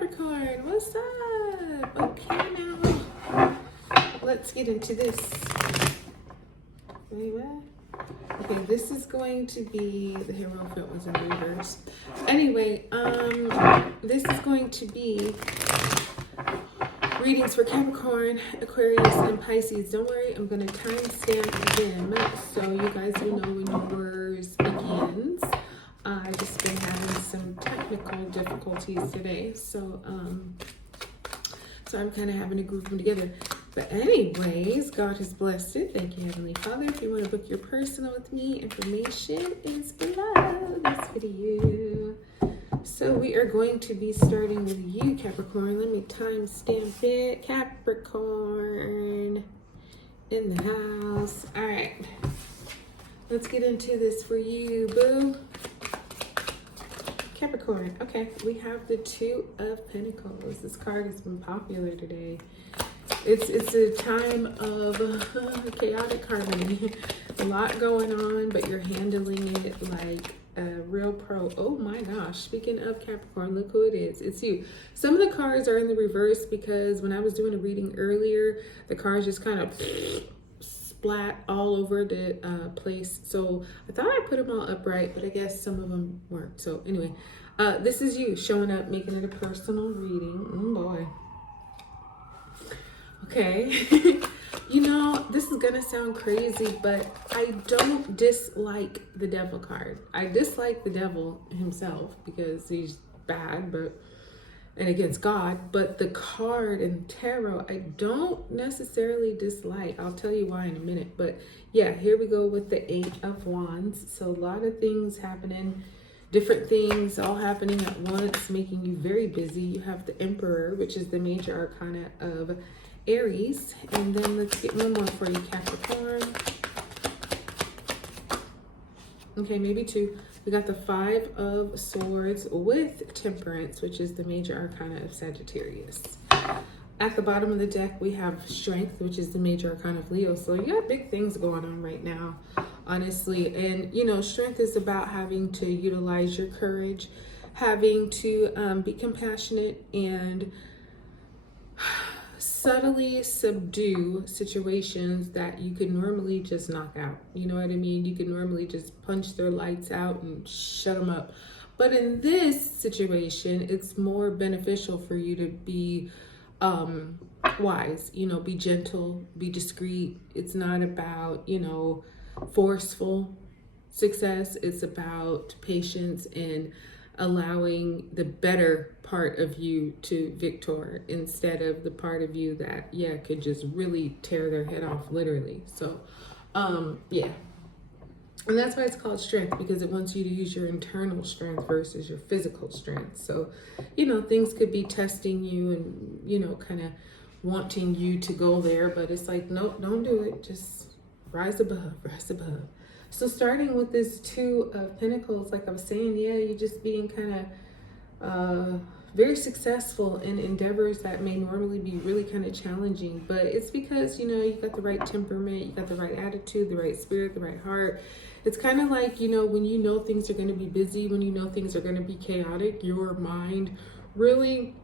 Capricorn, what's up? Okay, now let's get into this. Wait, what? Okay, this is going to be the Hierophant was in reverse. Anyway, this is going to be readings for Capricorn, Aquarius, and Pisces. Don't worry, I'm going to timestamp them so you guys will know when yours begins. I've just been having some technical difficulties today, so I'm kind of having to group them together. But anyways, God has blessed it. Thank you, Heavenly Father. If you want to book your personal with me, information is below this video. So we are going to be starting with you, Capricorn. Let me timestamp it. Capricorn in the house. All right. Let's get into this for you, boo. Capricorn. Okay, we have the Two of Pentacles. This card has been popular today. It's a time of chaotic harmony. A lot going on, but you're handling it like a real pro. Oh my gosh, speaking of Capricorn, look who it is. It's you. Some of the cards are in the reverse because when I was doing a reading earlier, the cards just kind of splat all over the place. So I thought I put them all upright, but I guess some of them weren't. So anyway, this is you showing up, making it a personal reading. Oh boy. Okay. You know, this is gonna sound crazy, but I don't dislike the Devil card. I dislike the devil himself because he's bad, and against God, but the card and tarot, I don't necessarily dislike. I'll tell you why in a minute, but yeah, here we go with the Eight of Wands. So a lot of things happening, different things all happening at once, making you very busy. You have the Emperor, which is the major arcana of Aries, and then let's get one more for you, Capricorn. Okay, maybe two. We got the Five of Swords with Temperance, which is the major arcana of Sagittarius. At the bottom of the deck, we have Strength, which is the major arcana of Leo. So you got big things going on right now, honestly. And, you know, Strength is about having to utilize your courage, having to be compassionate and subtly subdue situations that you could normally just knock out. You know what I mean? You could normally just punch their lights out and shut them up. But in this situation, it's more beneficial for you to be wise, you know, be gentle, be discreet. It's not about, you know, forceful success. It's about patience and allowing the better part of you to victor instead of the part of you that, yeah, could just really tear their head off, literally. So, yeah. And that's why it's called Strength, because it wants you to use your internal strength versus your physical strength. So, you know, things could be testing you and, you know, kind of wanting you to go there, but it's like, nope, don't do it. Just rise above, rise above. So starting with this Two of Pentacles, like I was saying, yeah, you're just being kind of very successful in endeavors that may normally be really kind of challenging. But it's because, you know, you got the right temperament, you got the right attitude, the right spirit, the right heart. It's kind of like, you know, when you know things are going to be busy, when you know things are going to be chaotic, your mind really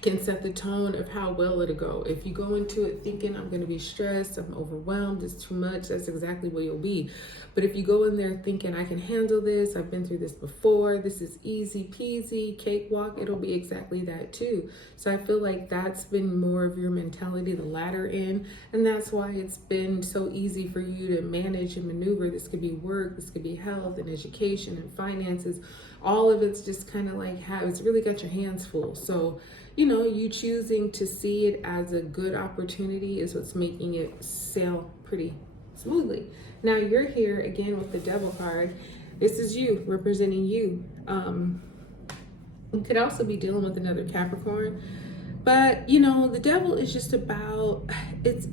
can set the tone of how well it'll go. If you go into it thinking, I'm going to be stressed, I'm overwhelmed, it's too much, that's exactly what you'll be. But if you go in there thinking, I can handle this, I've been through this before, this is easy peasy, cakewalk, it'll be exactly that too. So I feel like that's been more of your mentality, the latter end, and that's why it's been so easy for you to manage and maneuver. This could be work, this could be health and education and finances. All of it's just kind of like how it's really got your hands full. So, you know, you choosing to see it as a good opportunity is what's making it sail pretty smoothly. Now you're here again with the Devil card. This is you, representing you. You could also be dealing with another Capricorn, but you know, the Devil is just about, it's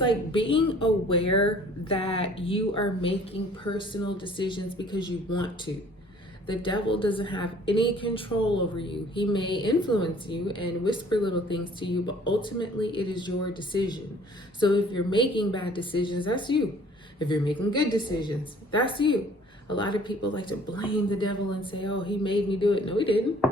like being aware that you are making personal decisions because you want to. The devil doesn't have any control over you. He may influence you and whisper little things to you, but ultimately it is your decision. So if you're making bad decisions, that's you. If you're making good decisions, that's you. A lot of people like to blame the devil and say, oh, he made me do it. No, he didn't.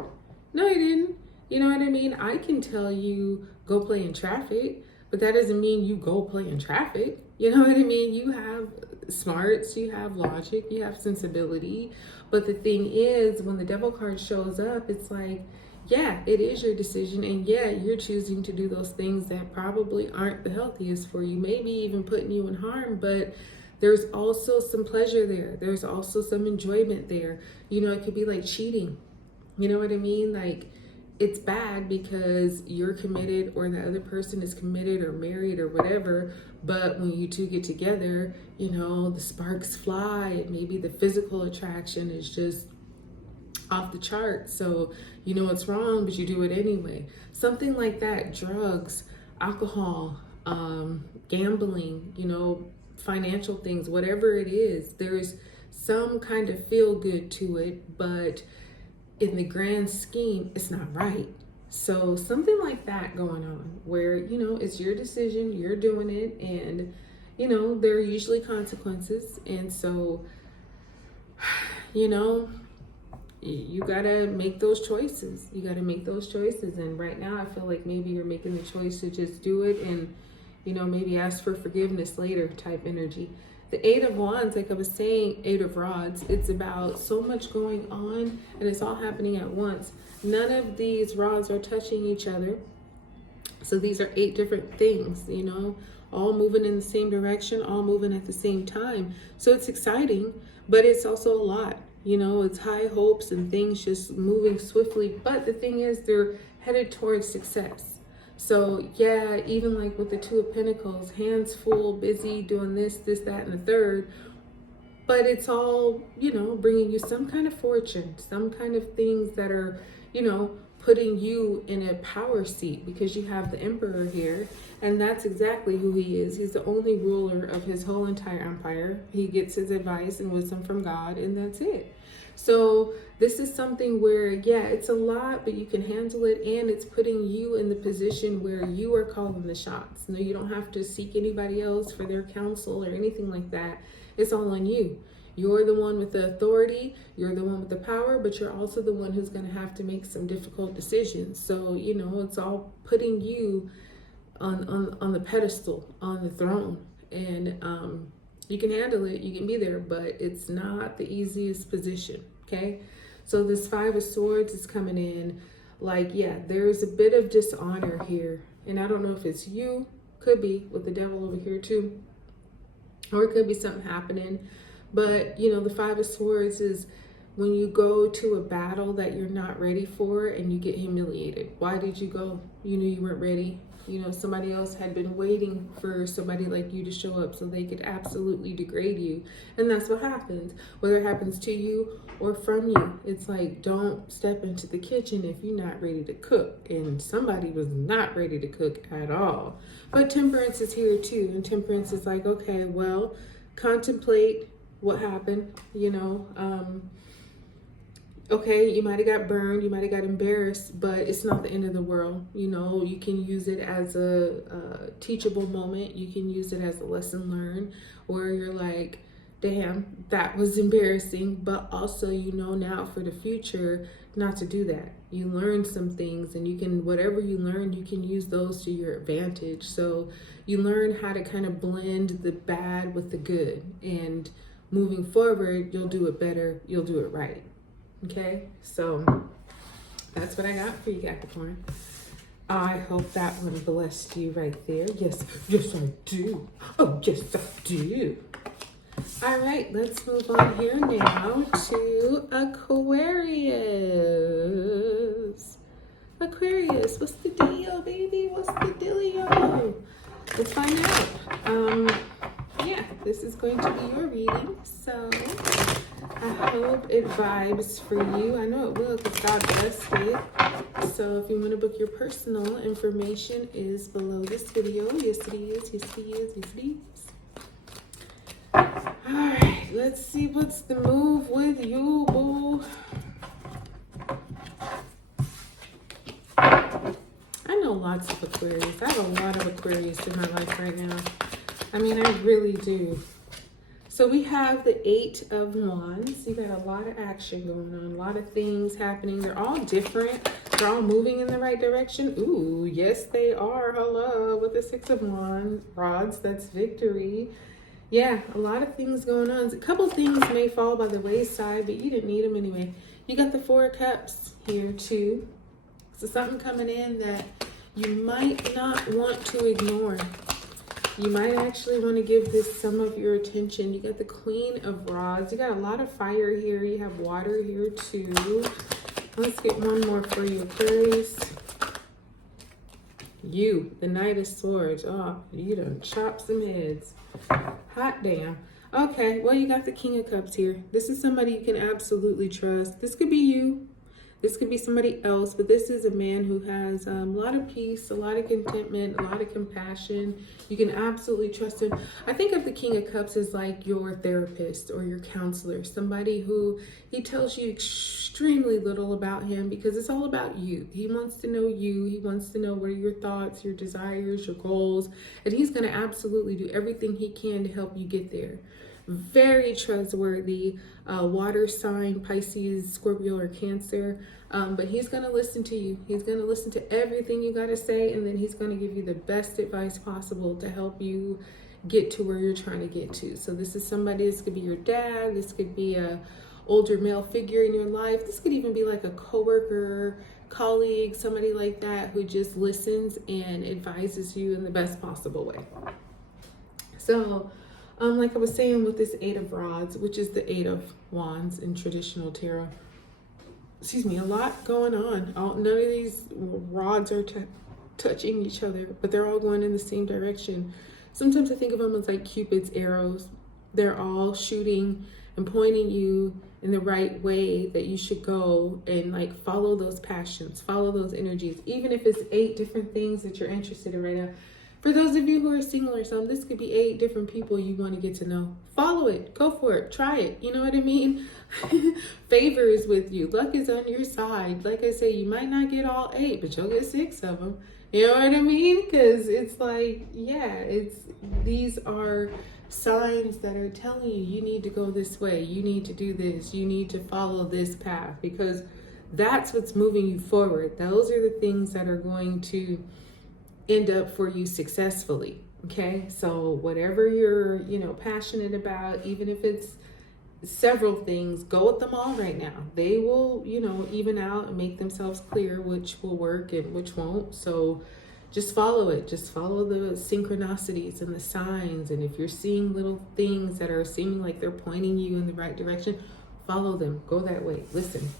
No, he didn't. You know what I mean? I can tell you go play in traffic, but that doesn't mean you go play in traffic. You know what I mean? You have smarts, you have logic, you have sensibility. But the thing is, when the devil card shows up, it's like, yeah, it is your decision. And yeah, you're choosing to do those things that probably aren't the healthiest for you, maybe even putting you in harm. But there's also some pleasure there. There's also some enjoyment there. You know, it could be like cheating. You know what I mean? Like, it's bad because you're committed or the other person is committed or married or whatever. But when you two get together, you know, the sparks fly and maybe the physical attraction is just off the chart. So you know it's wrong, but you do it anyway. Something like that. Drugs, alcohol, gambling, you know, financial things, whatever it is, there's some kind of feel good to it, but in the grand scheme, it's not right. So something like that going on where, you know, it's your decision, you're doing it, and, you know, there are usually consequences. And so, you know, you gotta make those choices. You gotta make those choices. And right now, I feel like maybe you're making the choice to just do it and, you know, maybe ask for forgiveness later type energy. The Eight of Wands, like I was saying, Eight of Rods, it's about so much going on and it's all happening at once. None of these rods are touching each other. So these are 8 different things, you know, all moving in the same direction, all moving at the same time. So it's exciting, but it's also a lot. You know, it's high hopes and things just moving swiftly. But the thing is, they're headed towards success. So yeah, even like with the Two of Pentacles, hands full, busy doing this, that, and the third. But it's all, you know, bringing you some kind of fortune, some kind of things that are, you know, putting you in a power seat because you have the Emperor here. And that's exactly who he is. He's the only ruler of his whole entire empire. He gets his advice and wisdom from God, and that's it. So this is something where, yeah, it's a lot, but you can handle it, and it's putting you in the position where you are calling the shots. No, you don't have to seek anybody else for their counsel or anything like that. It's all on you. You're the one with the authority, you're the one with the power, but you're also the one who's going to have to make some difficult decisions. So, you know, it's all putting you on the pedestal, on the throne. And you can handle it, you can be there, but it's not the easiest position, okay? So this Five of Swords is coming in like, yeah, there's a bit of dishonor here. And I don't know if it's you, could be with the devil over here too, or it could be something happening. But, you know, the Five of Swords is when you go to a battle that you're not ready for and you get humiliated. Why did you go? You knew you weren't ready. You know, somebody else had been waiting for somebody like you to show up so they could absolutely degrade you. And that's what happens, whether it happens to you or from you. It's like, don't step into the kitchen if you're not ready to cook. And somebody was not ready to cook at all. But Temperance is here too. And Temperance is like, okay, well, contemplate what happened, you know. Okay, you might have got burned, you might have got embarrassed, but it's not the end of the world. You know, you can use it as a teachable moment. You can use it as a lesson learned, where you're like, damn, that was embarrassing, but also you know now for the future not to do that. You learn some things, and you can, whatever you learn, you can use those to your advantage. So you learn how to kind of blend the bad with the good, and moving forward, you'll do it better, you'll do it right. Okay, so that's what I got for you, Capricorn. I hope that one blessed you right there. Yes, yes I do. Oh, yes I do. All right, let's move on here now to Aquarius. Aquarius, what's the deal, baby? What's the dealio? Let's find out. Yeah, this is going to be your reading, so I hope it vibes for you. I know it will because God blessed it. So if you want to book your personal, information is below this video. Yes, it is. Yes, it is. Yes, it is. All right, let's see what's the move with you, boo. I know lots of Aquarius. I have a lot of Aquarius in my life right now. I mean, I really do. So we have the Eight of Wands. You got a lot of action going on, a lot of things happening. They're all different. They're all moving in the right direction. Ooh, yes, they are. Hello, with the Six of Wands, rods, that's victory. Yeah, a lot of things going on. A couple things may fall by the wayside, but you didn't need them anyway. You got the Four of Cups here too. So something coming in that you might not want to ignore. You might actually want to give this some of your attention. You got the Queen of Rods. You got a lot of fire here. You have water here too. Let's get one more for you, Aquarius. You, the Knight of Swords. Oh, you done chopped some heads. Hot damn. Okay, well, you got the King of Cups here. This is somebody you can absolutely trust. This could be you. This could be somebody else, but this is a man who has a lot of peace, a lot of contentment, a lot of compassion. You can absolutely trust him. I think of the King of Cups as like your therapist or your counselor, somebody who he tells you extremely little about him because it's all about you. He wants to know you. He wants to know what are your thoughts, your desires, your goals, and he's going to absolutely do everything he can to help you get there. Very trustworthy, water sign, Pisces, Scorpio, or Cancer. But he's going to listen to you. He's going to listen to everything you got to say, and then he's going to give you the best advice possible to help you get to where you're trying to get to. So this is somebody, this could be your dad, this could be a older male figure in your life. This could even be like a coworker, colleague, somebody like that who just listens and advises you in the best possible way. So like I was saying with this Eight of Rods, which is the Eight of Wands in traditional tarot, excuse me, a lot going on. None of these rods are touching each other, but they're all going in the same direction. Sometimes I think of them as like Cupid's arrows. They're all shooting and pointing you in the right way that you should go and like follow those passions, follow those energies, even if it's 8 different things that you're interested in right now. For those of you who are single or something, this could be 8 different people you want to get to know. Follow it. Go for it. Try it. You know what I mean? Favor is with you. Luck is on your side. Like I say, you might not get all 8, but you'll get 6 of them. You know what I mean? Because it's like, yeah, these are signs that are telling you, you need to go this way. You need to do this. You need to follow this path because that's what's moving you forward. Those are the things that are going to end up for you successfully. Okay, so whatever you're passionate about, even if it's several things, go with them all right now. They will even out and make themselves clear which will work and which won't. So just follow it. Just follow the synchronicities and the signs, and if you're seeing little things that are seeming like they're pointing you in the right direction, follow them. Go that way. Listen.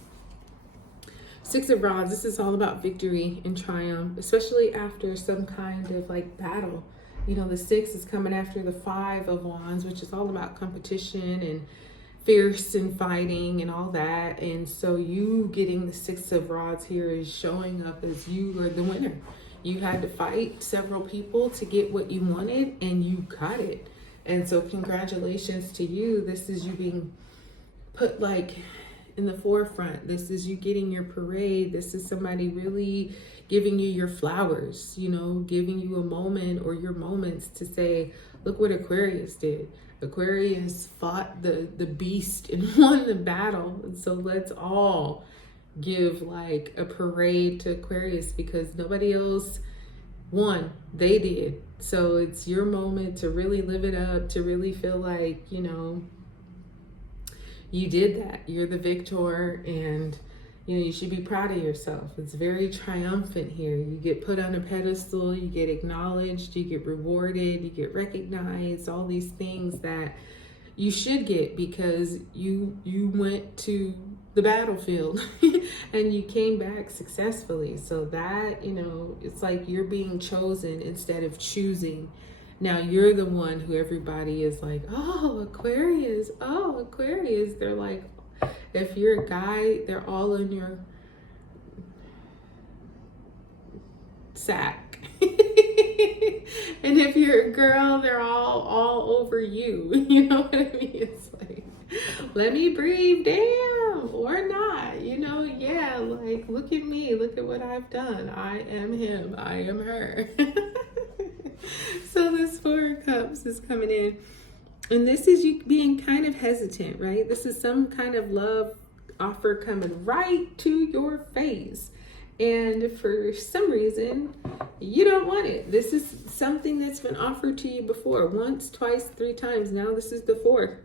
Six of Rods, this is all about victory and triumph, especially after some kind of like battle. The 6 is coming after the 5 of Wands, which is all about competition and fierce and fighting and all that. And so you getting the 6 of Rods here is showing up as you are the winner. You had to fight several people to get what you wanted and you got it. And so congratulations to you. This is you being put like in the forefront. This is you getting your parade. This is somebody really giving you your flowers, giving you a moment or your moments to say, look what Aquarius did. Aquarius fought the beast and won the battle. And so let's all give like a parade to Aquarius because nobody else won. They did. So it's your moment to really live it up, to really feel like, you did that. You're the victor, and you should be proud of yourself. It's very triumphant here. You get put on a pedestal, you get acknowledged, you get rewarded, you get recognized, all these things that you should get because you went to the battlefield and you came back successfully. So that, it's like you're being chosen instead of choosing. Now you're the one who everybody is like, oh, Aquarius. They're like, if you're a guy, they're all in your sack. And if you're a girl, they're all over you. You know what I mean? It's like, let me breathe, damn, or not. Yeah, like, look at me. Look at what I've done. I am him. I am her. So this 4 of Cups is coming in. And this is you being kind of hesitant, right? This is some kind of love offer coming right to your face. And for some reason, you don't want it. This is something that's been offered to you before, once, twice, 3 times. Now this is the 4th.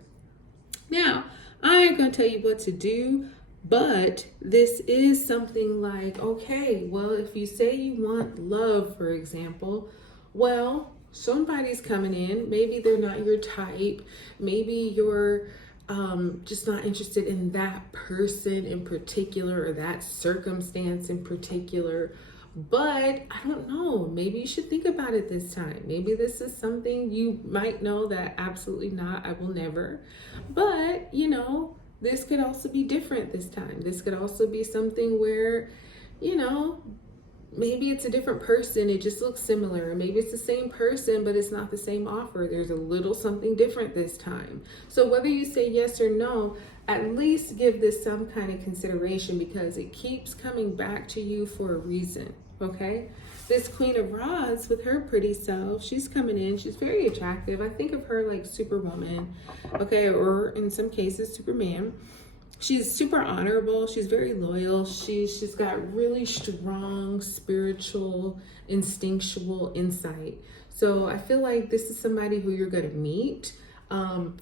Now, I ain't going to tell you what to do, but this is something like, okay, well, if you say you want love, for example, well, somebody's coming in. Maybe they're not your type. Maybe you're just not interested in that person in particular or that circumstance in particular. But I don't know, maybe you should think about it this time. Maybe this is something you might know that absolutely not, I will never. But, you know, this could also be different this time. This could also be something where, you know, maybe it's a different person, it just looks similar. Maybe it's the same person, but it's not the same offer. There's a little something different this time. So whether you say yes or no, at least give this some kind of consideration, because it keeps coming back to you for a reason, okay? This Queen of Rods with her pretty self, she's coming in, she's very attractive. I think of her like Superwoman, okay, or in some cases Superman. She's super honorable. She's very loyal. She's got really strong spiritual, instinctual insight. So I feel like this is somebody who you're going to meet.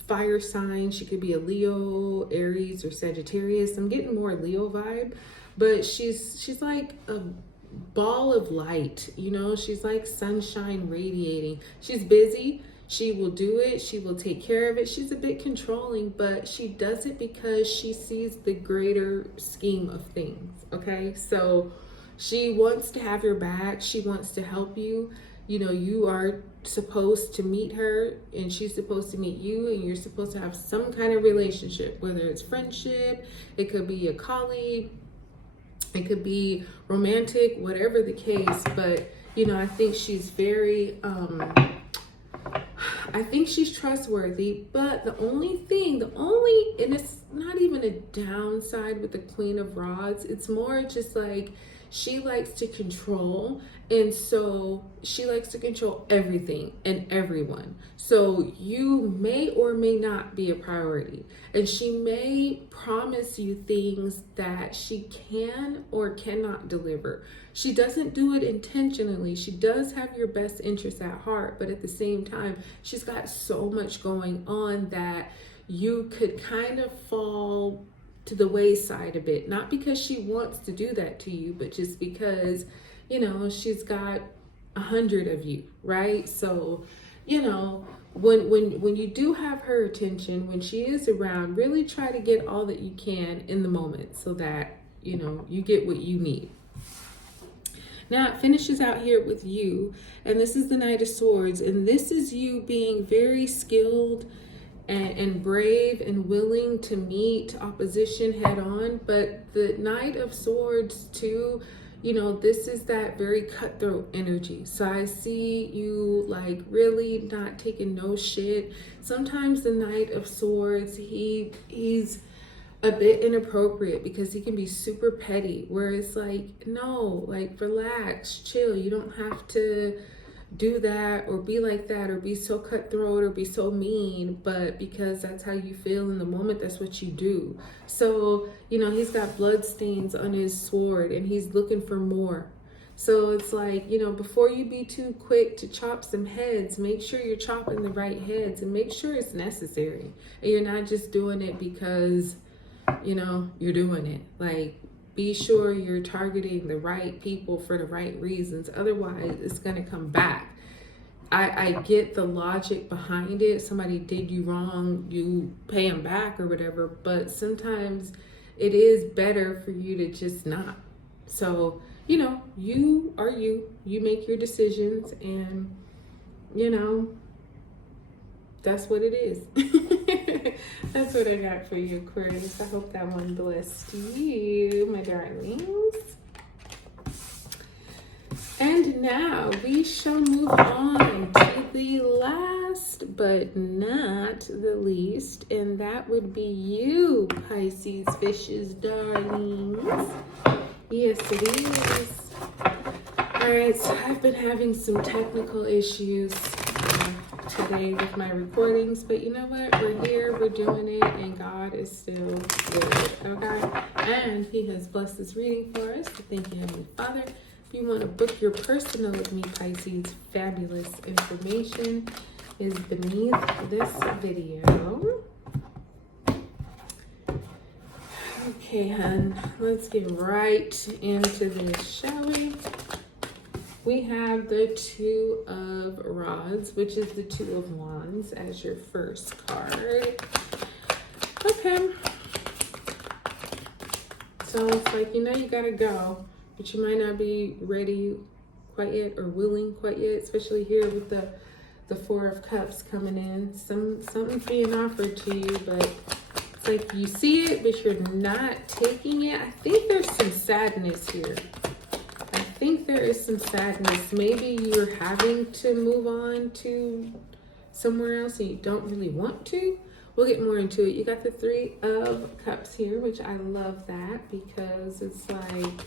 Fire sign. She could be a Leo, Aries, or Sagittarius. I'm getting more Leo vibe, but she's like a ball of light. You know, she's like sunshine radiating. She's busy. She will do it. She will take care of it. She's a bit controlling, but she does it because she sees the greater scheme of things, okay? So she wants to have your back. She wants to help you. You know, you are supposed to meet her and she's supposed to meet you, and you're supposed to have some kind of relationship, whether it's friendship, it could be a colleague, it could be romantic, whatever the case. But, you know, I think she's very... I think she's trustworthy, but and it's not even a downside with the Queen of Rods. It's more just like she likes to control, and so she likes to control everything and everyone. So you may or may not be a priority, and she may promise you things that she can or cannot deliver. She doesn't do it intentionally. She does have your best interest at heart, but at the same time, she's got so much going on that you could kind of fall to the wayside a bit. Not because she wants to do that to you, but just because, you know, she's got 100 of you, right? So, you know, when you do have her attention, when she is around, really try to get all that you can in the moment so that, you know, you get what you need. Now it finishes out here with you, and this is the Knight of Swords, and this is you being very skilled and brave and willing to meet opposition head on. But the Knight of Swords too, you know, this is that very cutthroat energy. So I see you like really not taking no shit. Sometimes the Knight of Swords, he's a bit inappropriate because he can be super petty, where it's like, no, like relax, chill. You don't have to do that or be like that or be so cutthroat or be so mean, but because that's how you feel in the moment, that's what you do. So, you know, he's got blood stains on his sword and he's looking for more. So it's like, you know, before you be too quick to chop some heads, make sure you're chopping the right heads and make sure it's necessary. And you're not just doing it because, you know, you're doing it. Like, be sure you're targeting the right people for the right reasons. Otherwise, it's going to come back. I get the logic behind it. Somebody did you wrong, you pay them back or whatever. But sometimes it is better for you to just not. So, you know, you are you. You make your decisions and, you know, that's what it is. That's what I got for you, Aquarius. I hope that one blessed you, my darlings. And now we shall move on to the last but not the least, and that would be you, Pisces fishes, darlings. Yes, it is. All right, so I've been having some technical issues. back today with my recordings, but you know what? We're here, we're doing it, and God is still good, okay? And He has blessed this reading for us. So thank you, Heavenly Father. If you want to book your personal with me, Pisces, fabulous information is beneath this video. Okay, hun, let's get right into this, shall we? We have the Two of Rods, which is the Two of Wands, as your first card. Okay. So it's like, you know, you gotta go, but you might not be ready quite yet or willing quite yet, especially here with the Four of Cups coming in. Something's being offered to you, but it's like you see it, but you're not taking it. I think there's some sadness here. I think there is some sadness. Maybe you're having to move on to somewhere else and you don't really want to. We'll get more into it. You got the Three of Cups here, which I love that because it's like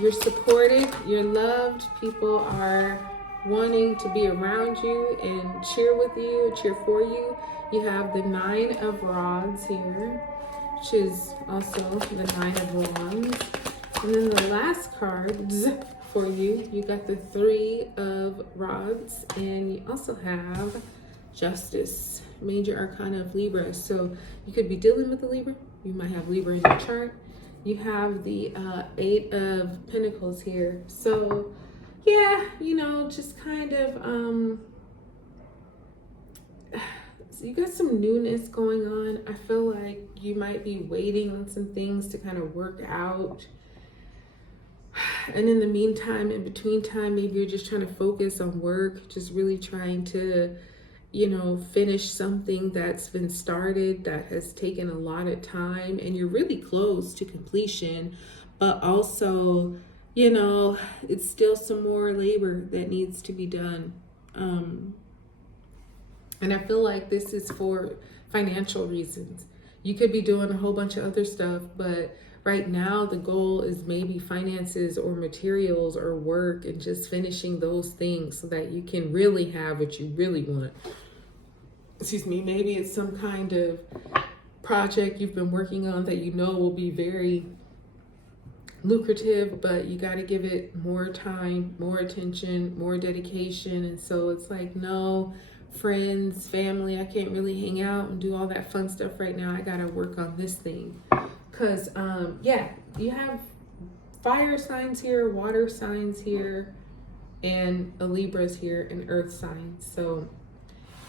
you're supported, you're loved, people are wanting to be around you and cheer with you, cheer for you. You have the Nine of Rods here, which is also the Nine of Wands. And then the last cards for you, you got the Three of Rods, and you also have Justice, Major Arcana of Libra. So you could be dealing with a Libra. You might have Libra in your chart. You have the Eight of Pentacles here. So yeah, you know, just kind of, so you got some newness going on. I feel like you might be waiting on some things to kind of work out. And in the meantime, in between time, maybe you're just trying to focus on work, just really trying to, you know, finish something that's been started that has taken a lot of time, and you're really close to completion, but also, you know, it's still some more labor that needs to be done. And I feel like this is for financial reasons. You could be doing a whole bunch of other stuff, but right now the goal is maybe finances or materials or work, and just finishing those things so that you can really have what you really want. Excuse me, maybe it's some kind of project you've been working on that you know will be very lucrative, but you got to give it more time, more attention, more dedication. And so it's like, no, friends, family, I can't really hang out and do all that fun stuff right now. I got to work on this thing. Because, yeah, you have fire signs here, water signs here, and a Libra's here, and earth signs. So,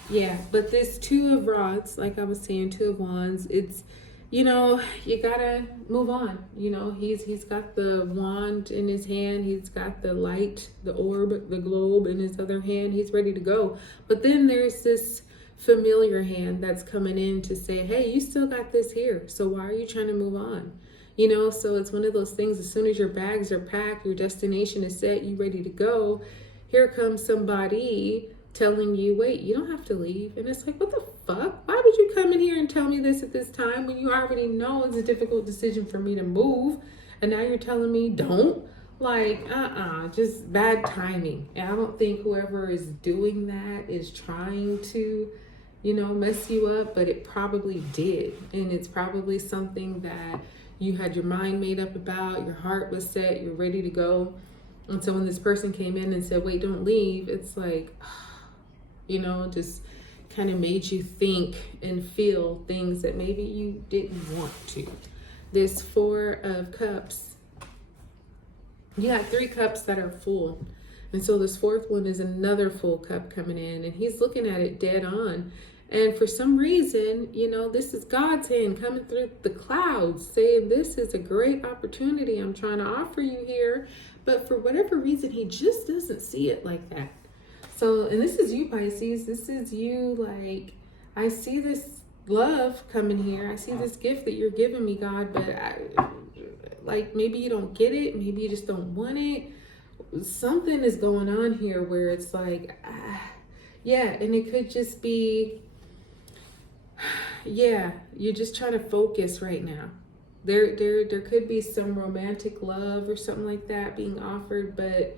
yeah, but this Two of Rods, like I was saying, Two of Wands, it's, you know, you gotta move on. You know, he's got the wand in his hand. He's got the light, the orb, the globe in his other hand. He's ready to go. But then there's this familiar hand that's coming in to say, hey, you still got this here. So why are you trying to move on? You know, so it's one of those things, as soon as your bags are packed, your destination is set, you ready to go, here comes somebody telling you, wait, you don't have to leave. And it's like, what the fuck? Why would you come in here and tell me this at this time when you already know it's a difficult decision for me to move? And now you're telling me don't? Like, just bad timing. And I don't think whoever is doing that is trying to, you know, mess you up, but it probably did. And it's probably something that you had your mind made up about, your heart was set, you're ready to go. And so when this person came in and said, wait, don't leave, it's like, you know, just kind of made you think and feel things that maybe you didn't want to. This Four of Cups, you got three cups that are full. And so this fourth one is another full cup coming in, and he's looking at it dead on. And for some reason, you know, this is God's hand coming through the clouds saying, this is a great opportunity I'm trying to offer you here. But for whatever reason, he just doesn't see it like that. So, and this is you, Pisces. This is you. Like, I see this love coming here. I see this gift that you're giving me, God, but like, maybe you don't get it. Maybe you just don't want it. Something is going on here where it's like, yeah, and it could just be, yeah, you're just trying to focus right now. There could be some romantic love or something like that being offered, but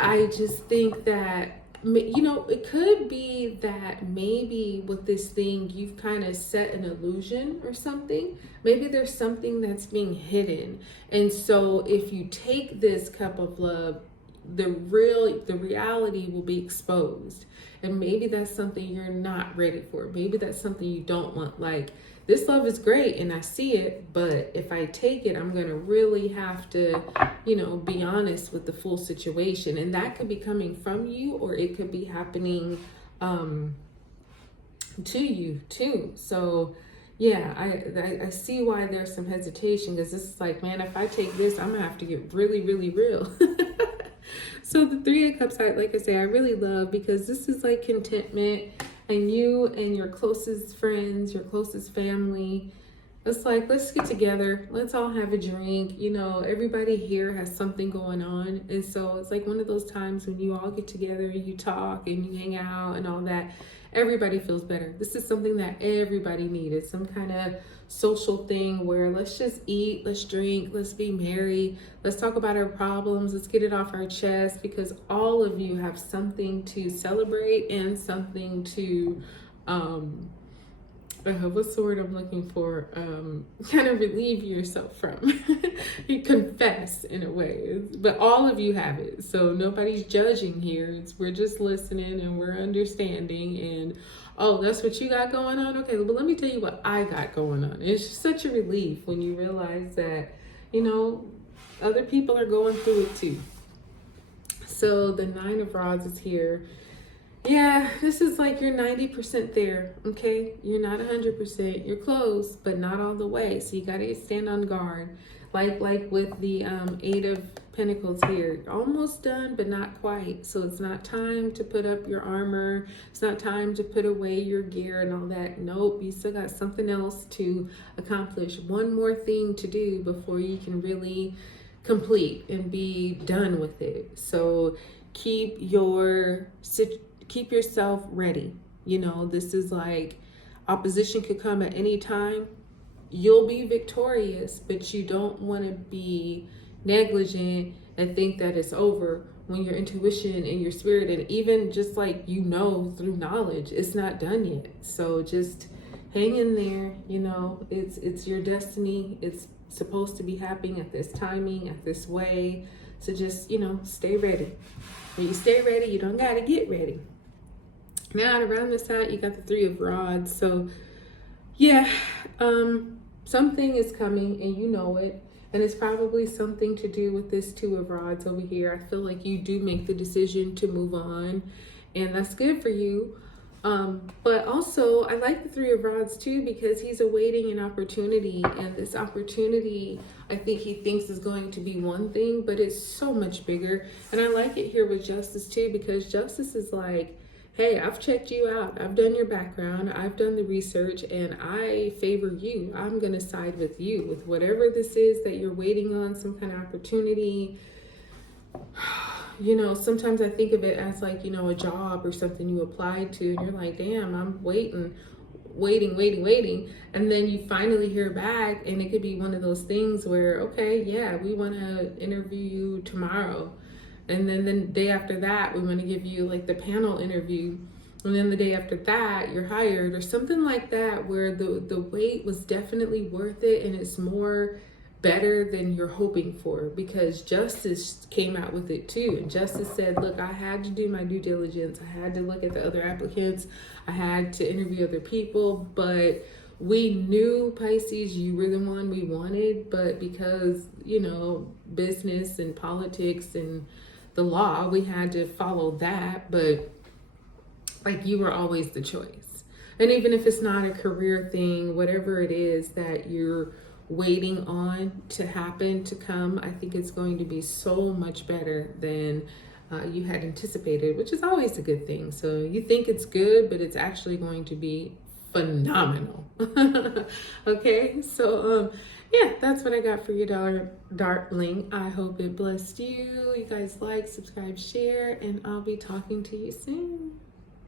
I just think that you know, it could be that maybe with this thing, you've kind of set an illusion or something. Maybe there's something that's being hidden. And so if you take this cup of love, the reality will be exposed. And maybe that's something you're not ready for. Maybe that's something you don't want. Like, this love is great and I see it, but if I take it, I'm going to really have to, you know, be honest with the full situation. And that could be coming from you, or it could be happening to you too. So yeah, I see why there's some hesitation, because this is like, man, if I take this, I'm gonna have to get really, really real. So the Three of Cups, like I say, I really love, because this is like contentment, and you and your closest friends, your closest family. It's like, let's get together. Let's all have a drink. You know, everybody here has something going on. And so it's like one of those times when you all get together, you talk and you hang out and all that. Everybody feels better. This is something that everybody needed. Some kind of social thing where let's just eat, let's drink, let's be merry. Let's talk about our problems. Let's get it off our chest, because all of you have something to celebrate and something to, what's the word I'm looking for? Kind of relieve yourself from. You confess in a way, but all of you have it. So nobody's judging here. We're just listening and we're understanding. And oh, that's what you got going on? Okay, but let me tell you what I got going on. It's just such a relief when you realize that, you know, other people are going through it too. So the Nine of Rods is here. Yeah, this is like you're 90% there, okay? You're not 100%. You're close, but not all the way. So you got to stand on guard. Like with the Eight of Pentacles here. Almost done, but not quite. So it's not time to put up your armor. It's not time to put away your gear and all that. Nope, you still got something else to accomplish. One more thing to do before you can really complete and be done with it. So keep yourself ready. You know, this is like opposition could come at any time. You'll be victorious, but you don't want to be negligent and think that it's over when your intuition and your spirit, and even just like, you know, through knowledge, it's not done yet. So just hang in there. You know, it's your destiny. It's supposed to be happening at this timing, at this way. So just, you know, stay ready. When you stay ready, you don't got to get ready. Now around this side, you got the Three of Rods. So yeah, something is coming and you know it. And it's probably something to do with this Two of Rods over here. I feel like you do make the decision to move on, and that's good for you. But also I like the Three of Rods too, because he's awaiting an opportunity, and this opportunity I think he thinks is going to be one thing, but it's so much bigger. And I like it here with Justice too, because Justice is like, hey, I've checked you out. I've done your background. I've done the research, and I favor you. I'm going to side with you with whatever this is that you're waiting on, some kind of opportunity. You know, sometimes I think of it as like, you know, a job or something you applied to, and you're like, damn, I'm waiting. And then you finally hear back, and it could be one of those things where, okay, yeah, we want to interview you tomorrow. And then the day after that, we want to give you like the panel interview. And then the day after that, you're hired, or something like that, where the wait was definitely worth it, and it's more better than you're hoping for, because Justice came out with it too. And Justice said, look, I had to do my due diligence. I had to look at the other applicants. I had to interview other people, but we knew, Pisces, you were the one we wanted, but because, you know, business and politics and the law, we had to follow that. But like, you were always the choice. And even if it's not a career thing, whatever it is that you're waiting on to happen, to come, I think it's going to be so much better than you had anticipated, which is always a good thing. So you think it's good, but it's actually going to be phenomenal. Okay, so yeah, that's what I got for you, darling. I hope it blessed you. You guys like, subscribe, share, and I'll be talking to you soon.